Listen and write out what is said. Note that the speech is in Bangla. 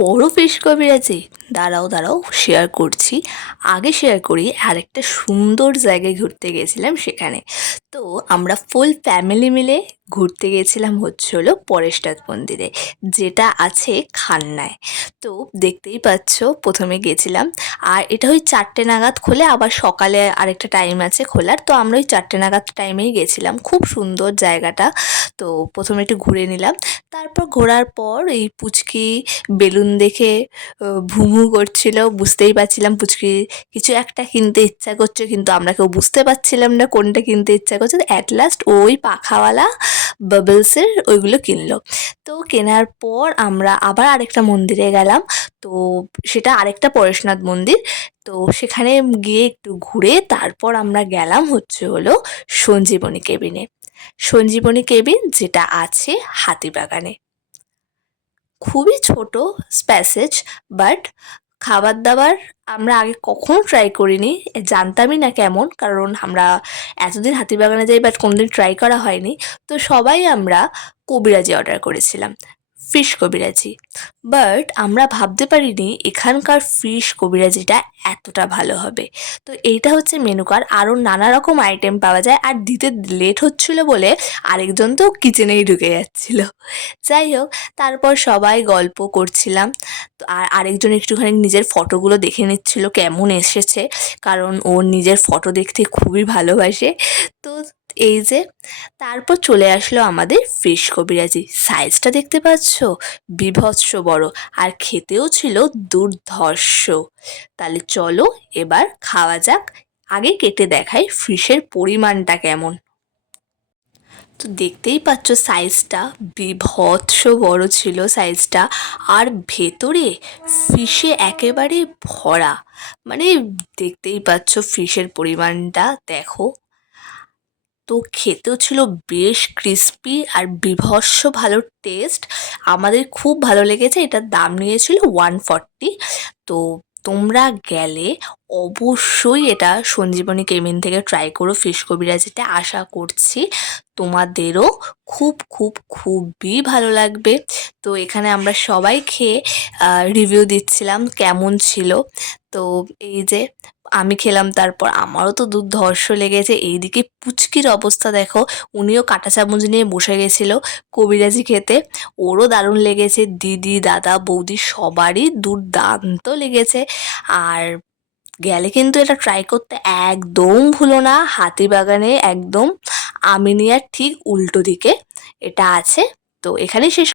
বড় ফিশ কবিরাজি, দাঁড়াও শেয়ার করছি। আগে শেয়ার করি আরেকটা সুন্দর জায়গায় ঘুরতে গেছিলাম সেখানে। তো আমরা ফুল ফ্যামিলি মিলে ঘুরতে গেছিলাম হলো পরেশনাথ মন্দিরে, যেটা আছে খান্নায়। তো দেখতেই পাচ্ছ, প্রথমে গেছিলাম আর এটা ওই 4টে নাগাদ খোলে, আবার সকালে আরেকটা টাইম আছে খোলার। তো আমরা ওই 4টে নাগাদ টাইমেই গেছিলাম। খুব সুন্দর জায়গাটা। তো প্রথমে একটু ঘুরে নিলাম, তারপর ঘোরার পর এই পুচকি বেলুন দেখে ভু ভু করছিল। বুঝতেই পারছিলাম পুচকি কিছু একটা কিনতে ইচ্ছা করছে, কিন্তু আমরা কেউ বুঝতে পারছিলাম না কোনটা কিনতে ইচ্ছা করছে। অ্যাট লাস্ট ওই পাখাওয়ালা বাবলসের ওইগুলো কিনলো। তো কেনার পর আমরা আবার আরেকটা মন্দিরে গেলাম। তো সেটা আরেকটা পরেশনাথ মন্দির। তো সেখানে গিয়ে একটু ঘুরে তারপর আমরা গেলাম হলো সঞ্জীবনী কেবিনে। সঞ্জীবনী কেবিন যেটা আছে হাতিবাগানে। খুবই ছোট স্প্যাসেজ, বাট খাবার দাবার আমরা আগে কখনো ট্রাই করিনি, জানতামই না কেমন, কারণ আমরা এতদিন হাতিবাগানে যাই বাট কোনোদিন ট্রাই করা হয়নি। তো সবাই আমরা কবিরাজি অর্ডার করেছিলাম, ফিশ কবিরাজি। বাট আমরা ভাবতে পারিনি এখানকার ফিশ কবিরাজিটা এতটা ভালো হবে। তো এইটা হচ্ছে মেনু কার্ড, আরও নানা রকম আইটেম পাওয়া যায়। আর দিতে লেট হচ্ছিলো বলে আরেকজন তো কিচেনেই ঢুকে যাচ্ছিল। যাই হোক, তারপর সবাই গল্প করছিলাম। তো আর আরেকজন একটুখানি নিজের ফটোগুলো দেখে নিচ্ছিল কেমন এসেছে, কারণ ও নিজের ফটো দেখতে খুবই ভালোবাসে। তো এই যে, তারপর চলে আসলো আমাদের ফিশ কবিরাজি। সাইজটা দেখতে পাচ্ছ, বীভৎস বড়, আর খেতেও ছিল দুর্ধর্ষ। তাহলে চলো এবার খাওয়া যাক। আগে কেটে দেখাই ফিশের পরিমাণটা কেমন। তো দেখতেই পাচ্ছ সাইজটা বীভৎস বড় ছিল সাইজটা, আর ভেতরে ফিশে একেবারে ভরা। মানে দেখতেই পাচ্ছ ফিশের পরিমাণটা দেখো। তো খেতেও ছিল বেশ ক্রিস্পি আর বীভৎস ভালো টেস্ট। আমাদের খুব ভালো লেগেছে। এটার দাম নিয়েছিল 140। তো তোমরা গেলে অবশ্যই এটা সঞ্জীবনী কেবিন থেকে ট্রাই করো ফিশ কবিরাজিতে। আশা করছি তোমাদেরও খুবই ভালো লাগবে। তো এখানে আমরা সবাই খেয়ে রিভিউ দিচ্ছিলাম কেমন ছিল। তো এই যে আমি খেলাম, তারপর আমারও তো দুর্ধর্ষ লেগেছে। এইদিকে পুচকির অবস্থা দেখো, উনিও কাঁটা চামচ নিয়ে বসে গেছিলো কবিরাজি খেতে। ওরও দারুণ লেগেছে। দিদি, দাদা, বৌদি সবারই দুর্দান্ত লেগেছে। আর গেলে কিন্তু এটা ট্রাই করতে একদম ভুলো না। হাতিবাগানে একদম আমিনিয়ার ঠিক উল্টো দিকে এটা আছে। তো এখানেই শেষ।